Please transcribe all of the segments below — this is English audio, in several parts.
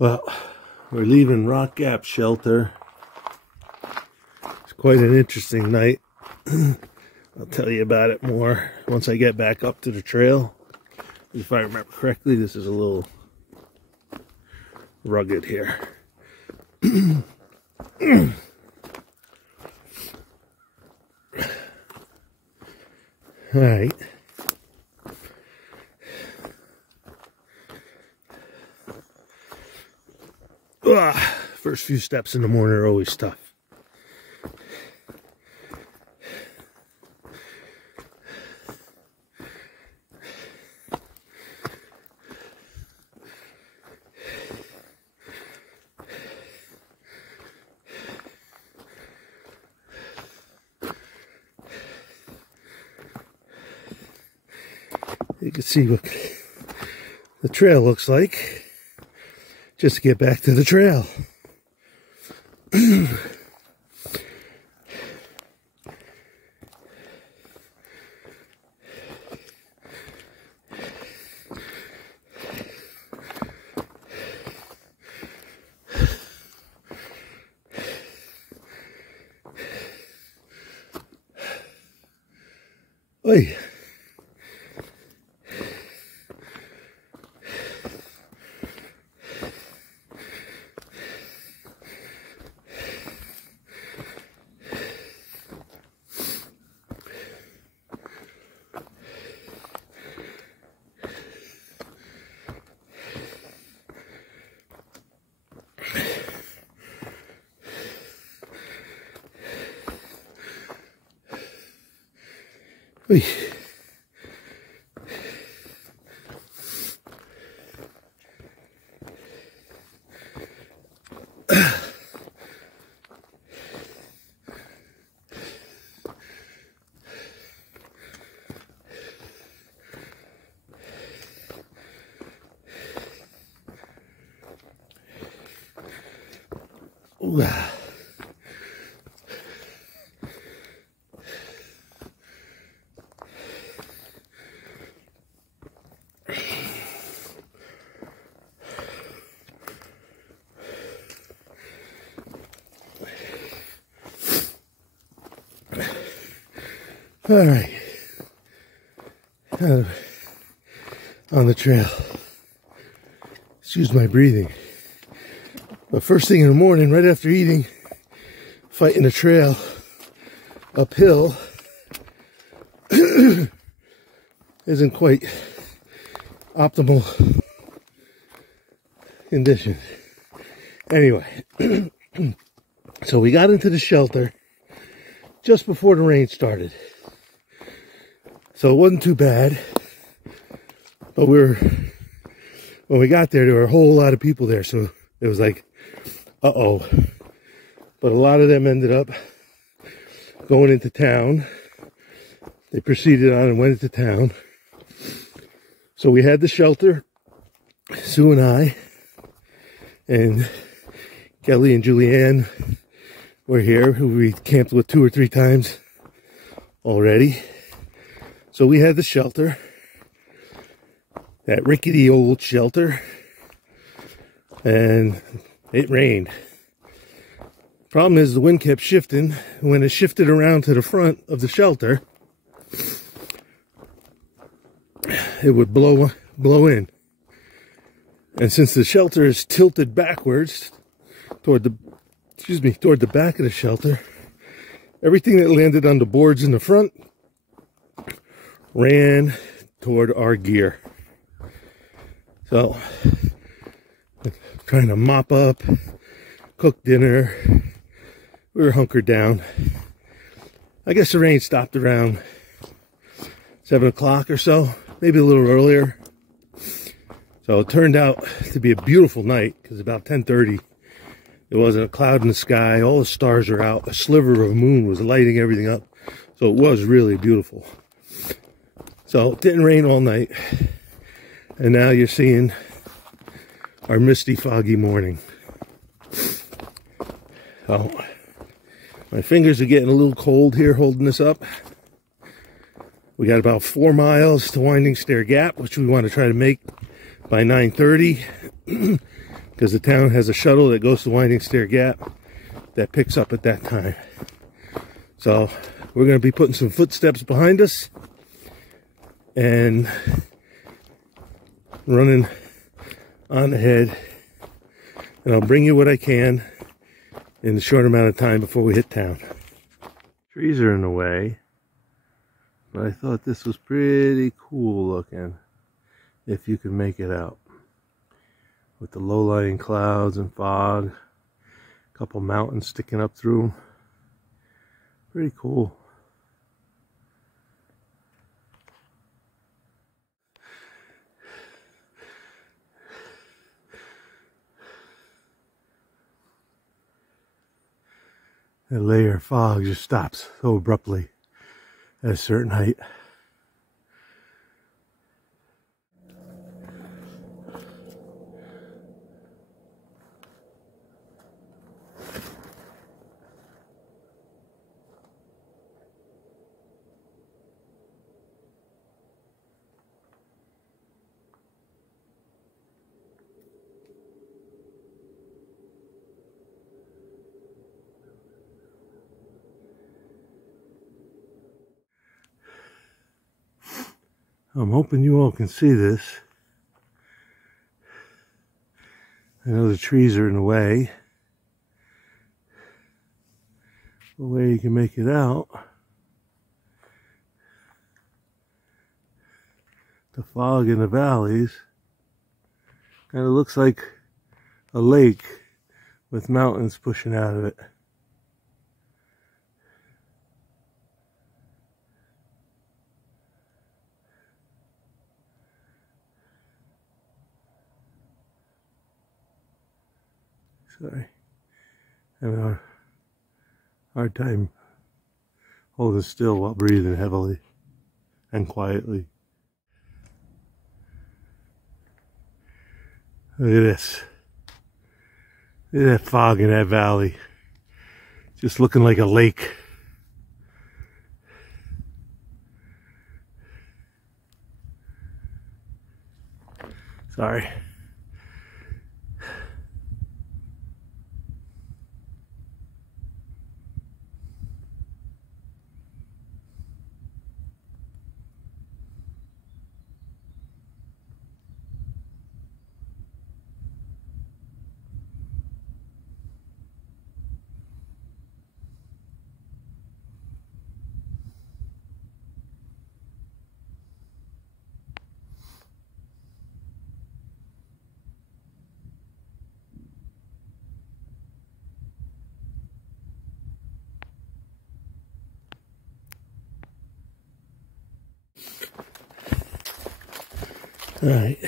Well, we're leaving Rock Gap Shelter. It's quite an interesting night. I'll tell you about it more once I get back up to the trail. If I remember correctly, this is a little rugged here. All right. First few steps in the morning are always tough. You can see what the trail looks like just to get back to the trail. Oi. Oi. Ooh. All right, on the trail. Excuse my breathing. But first thing in the morning, right after eating, fighting the trail uphill isn't quite optimal condition. Anyway, so we got into the shelter just before the rain started. So it wasn't too bad, but when we got there were a whole lot of people there. So it was like, uh-oh. But a lot of them ended up going into town. They proceeded on and went into town. So we had the shelter, Sue and I, and Kelly and Julianne were here, who we camped with 2 or 3 times already. So we had the shelter, that rickety old shelter, and it rained. Problem is the wind kept shifting. When it shifted around to the front of the shelter, it would blow in. And since the shelter is tilted backwards toward the back of the shelter, everything that landed on the boards in the front ran toward our gear. So, trying to mop up, cook dinner, we were hunkered down. I guess the rain stopped around 7 o'clock or so, maybe a little earlier. So it turned out to be a beautiful night, because about 10:30, there wasn't a cloud in the sky, all the stars are out, a sliver of moon was lighting everything up. So it was really beautiful. So it didn't rain all night, and now you're seeing our misty, foggy morning. So my fingers are getting a little cold here holding this up. We got about 4 miles to winding Stair Gap, which we want to try to make by 9:30. because the town has a shuttle that goes to Winding Stair Gap that picks up at that time. So we're going to be putting some footsteps behind us and running on ahead, and I'll bring you what I can in the short amount of time before we hit town. Trees are in the way, but I thought this was pretty cool looking if you can make it out with the low-lying clouds and fog, a couple mountains sticking up through them. Pretty cool. That layer of fog just stops so abruptly at a certain height. I'm hoping you all can see this. I know the trees are in the way. The way you can make it out, the fog in the valleys kind of looks like a lake with mountains pushing out of it. Sorry, having a hard time holding still while breathing heavily and quietly. Look at this. Look at that fog in that valley. Just looking like a lake. Sorry. All right.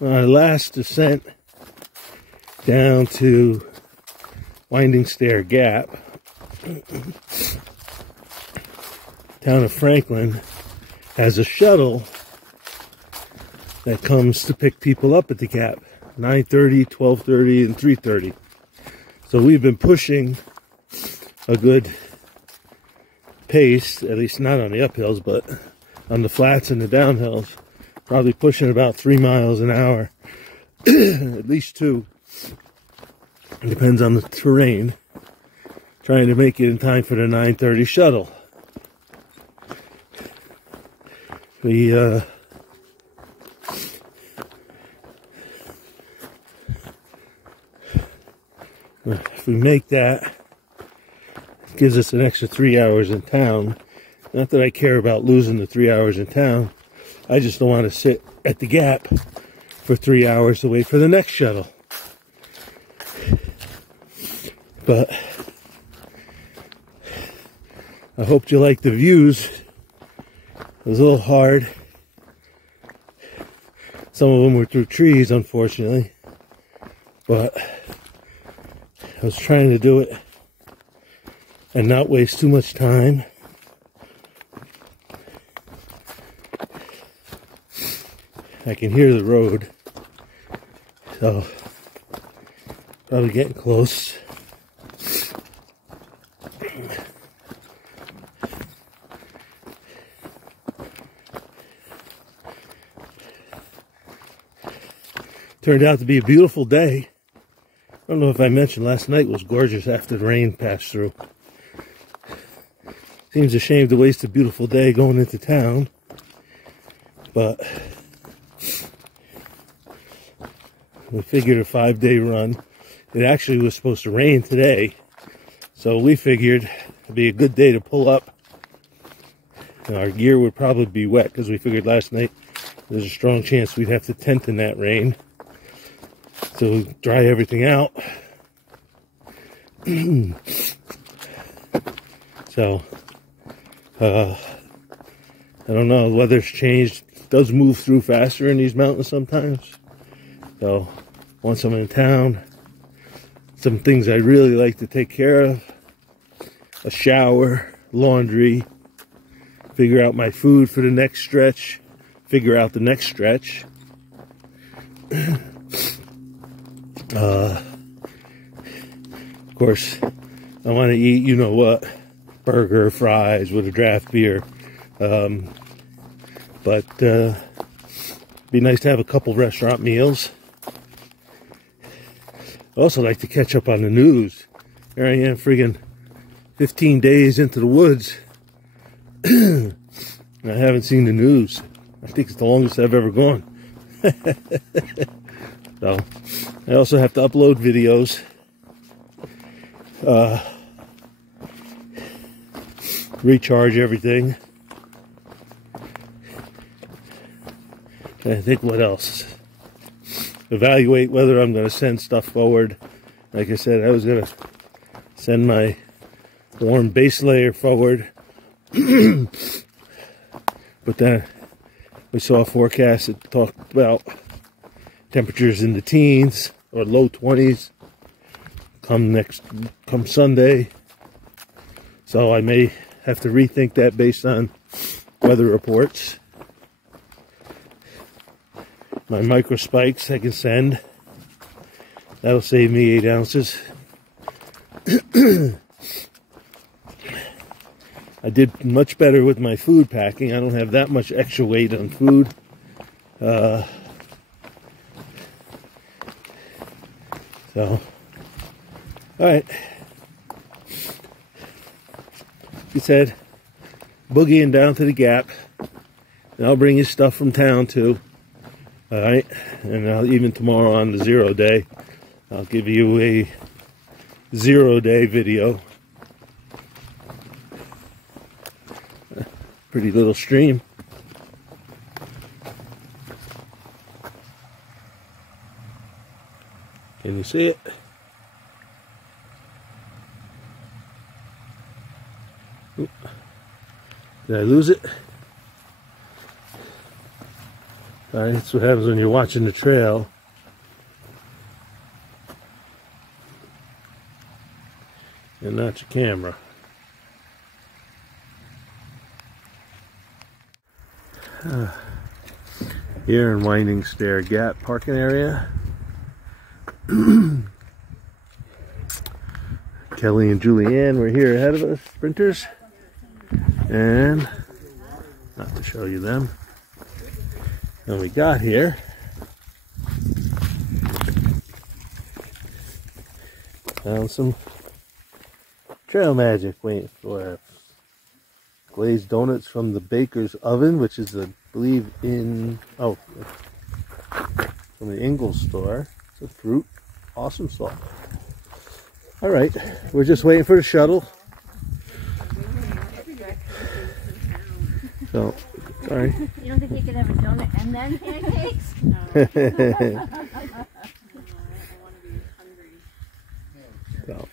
Our last descent down to Winding Stair Gap. Town of Franklin has a shuttle that comes to pick people up at the Gap. 9:30, 12:30, and 3:30. So we've been pushing a good pace, at least not on the uphills, but on the flats and the downhills, probably pushing about 3 miles an hour, at least 2. It depends on the terrain. Trying to make it in time for the 9:30 shuttle. If we make that, it gives us an extra 3 hours in town. Not that I care about losing the 3 hours in town. I just don't want to sit at the Gap for 3 hours to wait for the next shuttle. But I hope you like the views. It was a little hard. Some of them were through trees, unfortunately. But I was trying to do it and not waste too much time. I can hear the road, so probably getting close. Turned out to be a beautiful day. I don't know if I mentioned last night was gorgeous after the rain passed through. Seems a shame to waste a beautiful day going into town, but we figured a 5-day run. It actually was supposed to rain today, so we figured it'd be a good day to pull up. And our gear would probably be wet because we figured last night there's a strong chance we'd have to tent in that rain. So we dry everything out. So, I don't know, the weather's changed. It does move through faster in these mountains sometimes. So, once I'm in town, some things I really like to take care of. A shower, laundry, figure out my food for the next stretch, figure out the next stretch. Of course, I want to eat, you know what, burger, fries with a draft beer. But be nice to have a couple restaurant meals. I also like to catch up on the news. Here I am, friggin' 15 days into the woods. I haven't seen the news. I think it's the longest I've ever gone. So, I also have to upload videos. Recharge everything. And I think what else? Evaluate whether I'm going to send stuff forward. Like I said, I was going to send my warm base layer forward. But then we saw a forecast that talked about temperatures in the teens or low 20s come Sunday. So I may have to rethink that based on weather reports. My micro spikes I can send. That'll save me 8 ounces. I did much better with my food packing. I don't have that much extra weight on food. So, alright. He said, boogieing down to the Gap. And I'll bring you stuff from town too. Alright. And even tomorrow on the 0 day, I'll give you a 0 day video. Pretty little stream. Can you see it? Oop. Did I lose it? Alright, that's what happens when you're watching the trail. And not your camera. Here in winding Stair Gap parking area. Kelly and Julianne were here ahead of us, sprinters. And not to show you them. When we got here, found some trail magic waiting for us. Glazed donuts from the baker's oven, which is, I believe, from the Ingles store. It's a fruit. Awesome salt. All right, we're just waiting for the shuttle. So, sorry. You don't think you could have a donut and then pancakes? No. I want to be hungry. So.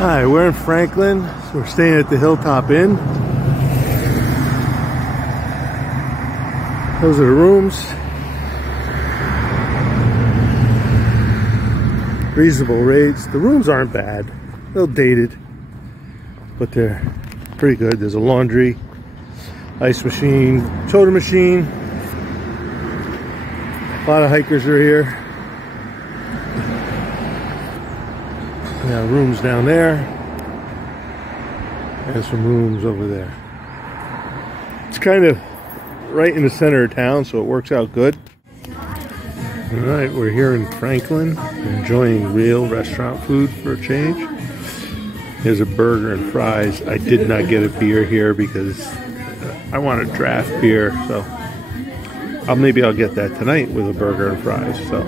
Alright, we're in Franklin, so we're staying at the Hilltop Inn. Those are the rooms. Reasonable rates. The rooms aren't bad. A little dated, but they're pretty good. There's a laundry, ice machine, shoulder machine. A lot of hikers are here. We have rooms down there and some rooms over there. It's kind of right in the center of town, so it works out good. All right, we're here in Franklin, enjoying real restaurant food for a change. Here's a burger and fries. I did not get a beer here because I want a draft beer, so maybe I'll get that tonight with a burger and fries. So